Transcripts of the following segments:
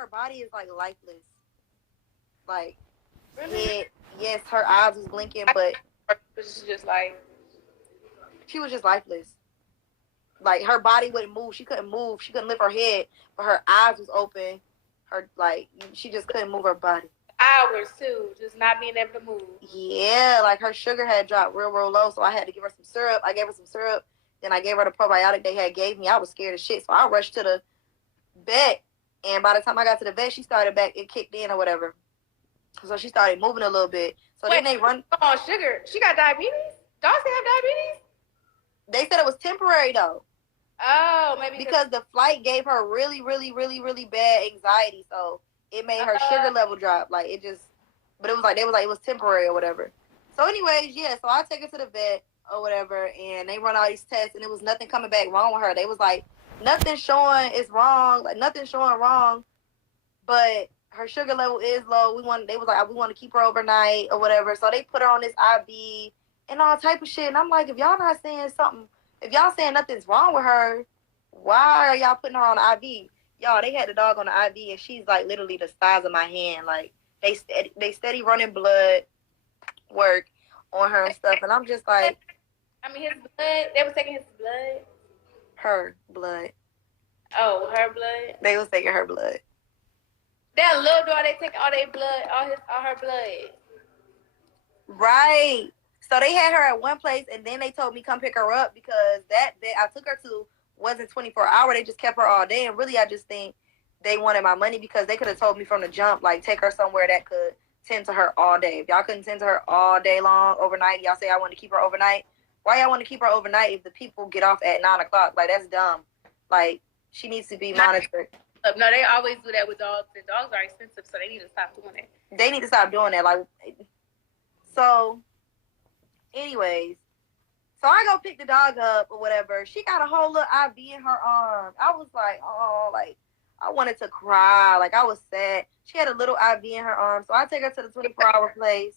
her body is like lifeless. Like, Really? yes, her eyes was blinking, but It's just like she was just lifeless. Like, her body wouldn't move. She couldn't move. She couldn't lift her head, but her eyes was open. Her, like, she just couldn't move her body. hours too, just not being able to move. Yeah, like her sugar had dropped real low, so I had to give her some syrup. I gave her some syrup, then I gave her the probiotic they had gave me. I was scared as shit, so I rushed to the vet, and by the time I got to the vet, she started back, it kicked in or whatever. So she started moving a little bit. So then they run. Oh, sugar. She got diabetes? Dogs have diabetes? They said it was temporary though. Oh, maybe because the flight gave her really bad anxiety, so it made her sugar level drop. Like, it just, but it was like they was like it was temporary or whatever. So anyways, yeah, so I take her to the vet or whatever, and they run all these tests, and it was nothing coming back wrong with her. They was like, nothing showing is wrong, like nothing showing wrong, but her sugar level is low. They was like, we want to keep her overnight or whatever. So they put her on this IV and all type of shit. And I'm like, if y'all not saying something, if y'all saying nothing's wrong with her, why are y'all putting her on the IV? Y'all, they had the dog on the IV, and she's like literally the size of my hand. Like, they steady running blood work on her and stuff, and I'm just like, I mean, his blood. They was taking his blood. Her blood. Oh, her blood. They was taking her blood. That little dog, they take all their blood, all her blood. Right. So they had her at one place, and then they told me come pick her up because that I took her to wasn't 24 hour. They just kept her all day, and really I just think they wanted my money because they could have told me from the jump, like, take her somewhere that could tend to her all day. If y'all couldn't tend to her all day long, overnight, y'all say I want to keep her overnight. Why y'all want to keep her overnight if the people get off at 9 o'clock? Like, that's dumb. Like, she needs to be monitored. No, they always do that with dogs, and dogs are expensive, so they need to stop doing it. They need to stop doing that. Like, so, anyways, so I go pick the dog up or whatever. She got a whole little IV in her arm. I was like, oh, like, I wanted to cry. Like, I was sad. She had a little IV in her arm. So I take her to the 24-hour place.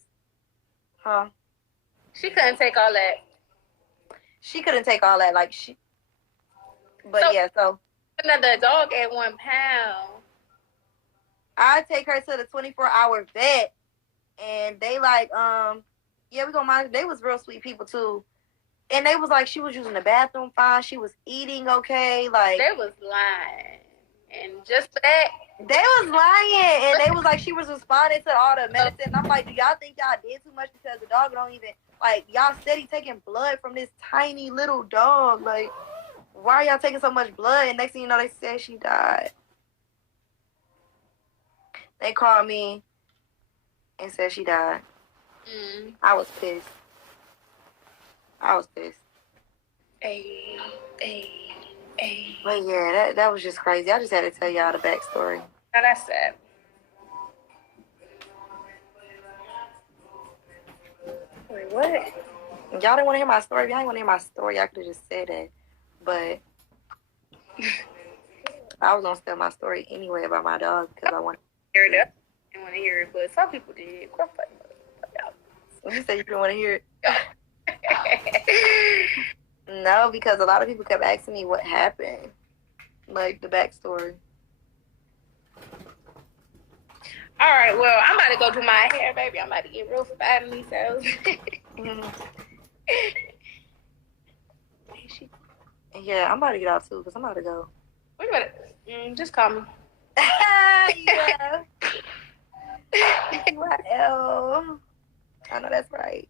Huh? She couldn't take all that. She couldn't take all that. Like, But so, yeah, so. Another dog at 1 pound. I take her to the 24-hour vet. And they like, yeah, we gonna monitor. They was real sweet people, too. And they was like, she was using the bathroom fine. She was eating okay. Like, they was lying. And just for that, they was lying. And they was like, she was responding to all the medicine. And I'm like, do y'all think y'all did too much? Because the dog don't even, like, y'all steady taking blood from this tiny little dog. Like, why are y'all taking so much blood? And next thing you know, they said she died. They called me and said she died. I was pissed. Hey. But yeah, that was just crazy. I just had to tell y'all the backstory. Now that's sad. Wait, what? Y'all didn't want to hear my story. If y'all didn't want to hear my story, I could have just said that. But I was going to tell my story anyway about my dog because I wanted to hear it. I didn't want to hear it, but some people did. You said you didn't want to hear it? No, because a lot of people kept asking me what happened. Like, the backstory. All right, well, I'm about to go do my hair, baby. I'm about to get real fat in these cells. Yeah, I'm about to get out, too, because I'm about to go. Wait a minute. Just call me. Yeah. Well, I know that's right.